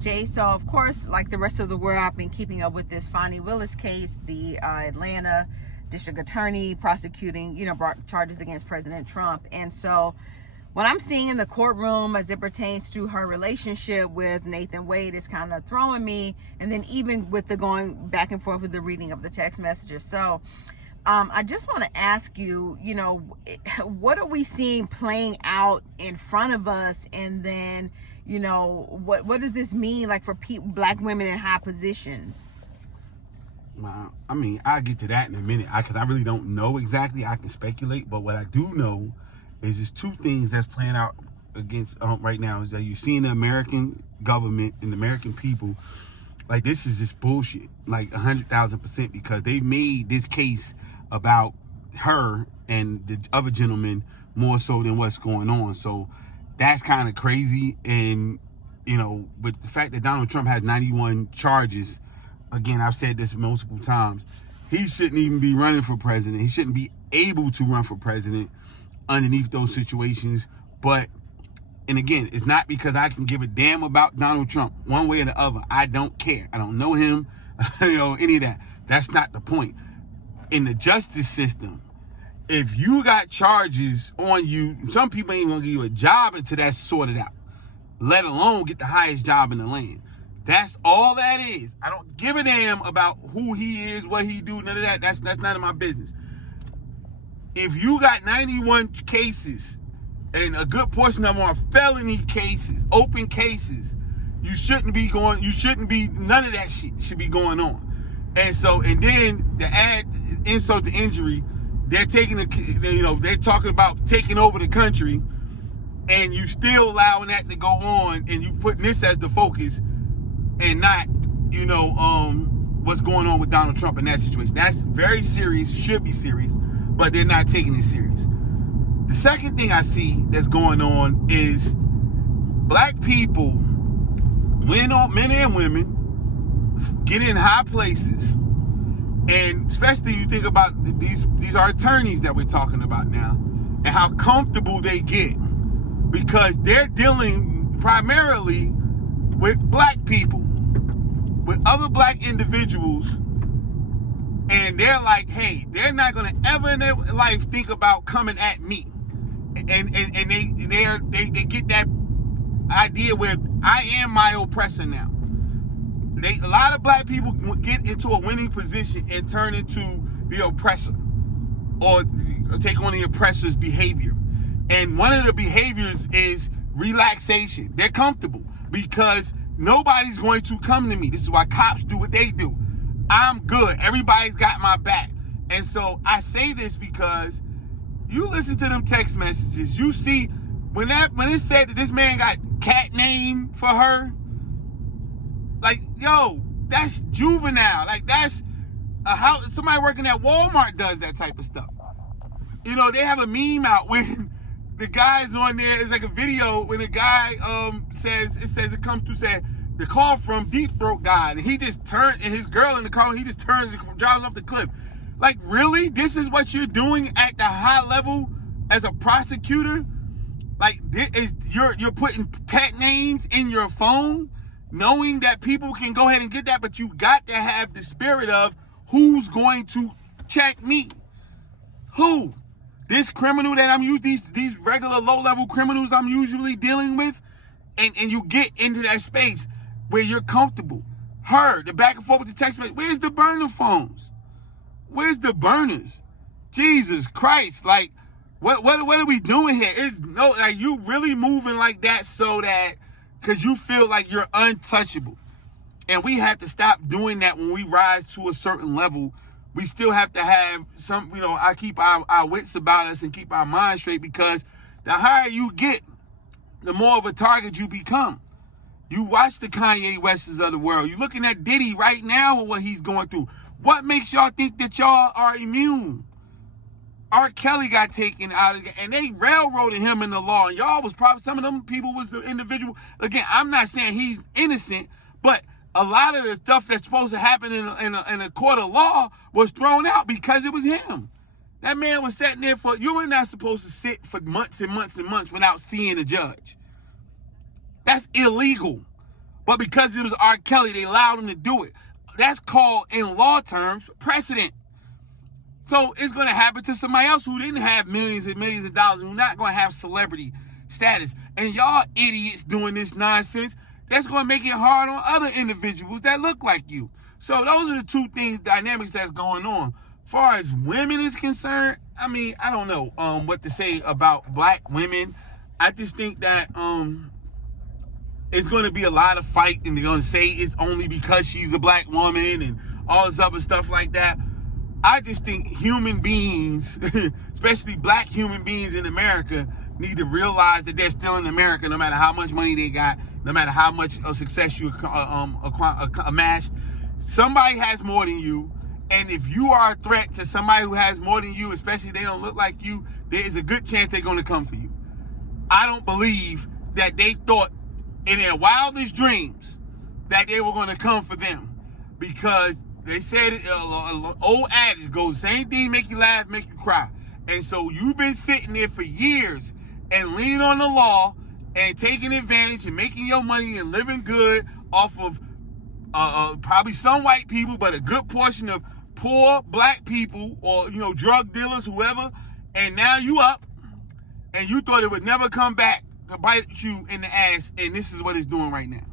Jay. So, of course, like the rest of the world, I've been keeping up with this Fani Willis case, the Atlanta district attorney prosecuting, brought charges against President Trump. And so what I'm seeing in the courtroom as it pertains to her relationship with Nathan Wade is kind of throwing me. And then even with the going back and forth with the reading of the text messages. So I just want to ask you, what are we seeing playing out in front of us? And then, what does this mean, like, for black women in high positions? I mean, I'll get to that in a minute, because I really don't know exactly. I can speculate, but what I do know is there's two things that's playing out against right now. Is that you're seeing the American government and the American people, like, this is just bullshit, like 100,000%, because they made this case about her and the other gentleman more so than what's going on. So that's kind of crazy. And, with the fact that Donald Trump has 91 charges, again, I've said this multiple times, he shouldn't even be running for president. He shouldn't be able to run for president underneath those situations. And again, it's not because I can give a damn about Donald Trump one way or the other. I don't care. I don't know him, any of that. That's not the point. In the justice system, if you got charges on you, some people ain't gonna give you a job until that's sorted out, let alone get the highest job in the land. That's all that is. I don't give a damn about who he is, what he do, none of that. That's none of my business. If you got 91 cases, and a good portion of them are felony cases, open cases, none of that shit should be going on. And then to add insult to injury, they're they're talking about taking over the country, and you still allowing that to go on, and you putting this as the focus, and not, what's going on with Donald Trump in that situation. That's very serious, should be serious, but they're not taking it serious. The second thing I see that's going on is black people, men and women, get in high places. And especially you think about these are attorneys that we're talking about now, and how comfortable they get, because they're dealing primarily with black people, with other black individuals, and they're like, hey, they're not gonna ever in their life think about coming at me. And they get that idea where I am my oppressor now. A lot of black people get into a winning position and turn into the oppressor, or take on the oppressor's behavior. And one of the behaviors is relaxation. They're comfortable because nobody's going to come to me. This is why cops do what they do. I'm good. Everybody's got my back. And so I say this because you listen to them text messages. You see when it said that this man got cat name for her, like, yo, that's juvenile. Like, that's how somebody working at Walmart does that type of stuff. They have a meme out when the guy's on there. It's like a video when the guy it comes to say the call from Deep Throat guy, and he just turned, and his girl in the car, and he just turns and drives off the cliff. Like, really? This is what you're doing at the high level as a prosecutor? Like, you're putting pet names in your phone, knowing that people can go ahead and get that, but you got to have the spirit of who's going to check me. Who? This criminal that I'm using, these regular low-level criminals I'm usually dealing with, and you get into that space where you're comfortable. Her, the back and forth with the text message. Where's the burner phones? Where's the burners? Jesus Christ! Like, what are we doing here? You really moving like that so that because you feel like you're untouchable. And we have to stop doing that when we rise to a certain level. We still have to have some, I keep our wits about us and keep our minds straight, because the higher you get, the more of a target you become. You watch the Kanye Wests of the world. You're looking at Diddy right now and what he's going through. What makes y'all think that y'all are immune? R. Kelly got taken out of it, and they railroaded him in the law. And y'all was probably, some of them people was the individual. Again, I'm not saying he's innocent, but a lot of the stuff that's supposed to happen in a court of law was thrown out because it was him. That man was sitting there you were not supposed to sit for months and months and months without seeing a judge. That's illegal. But because it was R. Kelly, they allowed him to do it. That's called, in law terms, precedent. So it's going to happen to somebody else who didn't have millions and millions of dollars, who's not going to have celebrity status. And y'all idiots doing this nonsense, that's going to make it hard on other individuals that look like you. So those are the two things, dynamics that's going on. As far as women is concerned, I mean, I don't know what to say about black women. I just think that it's going to be a lot of fight, and they're going to say it's only because she's a black woman and all this other stuff like that. I just think human beings, especially black human beings in America, need to realize that they're still in America, no matter how much money they got, no matter how much success you amassed. Somebody has more than you, and if you are a threat to somebody who has more than you, especially if they don't look like you, there is a good chance they're going to come for you. I don't believe that they thought in their wildest dreams that they were going to come for them, because they said it, old adage goes, same thing make you laugh, make you cry. And so you've been sitting there for years and leaning on the law and taking advantage and making your money and living good off of probably some white people, but a good portion of poor black people, or drug dealers, whoever. And now you up, and you thought it would never come back to bite you in the ass, and this is what it's doing right now.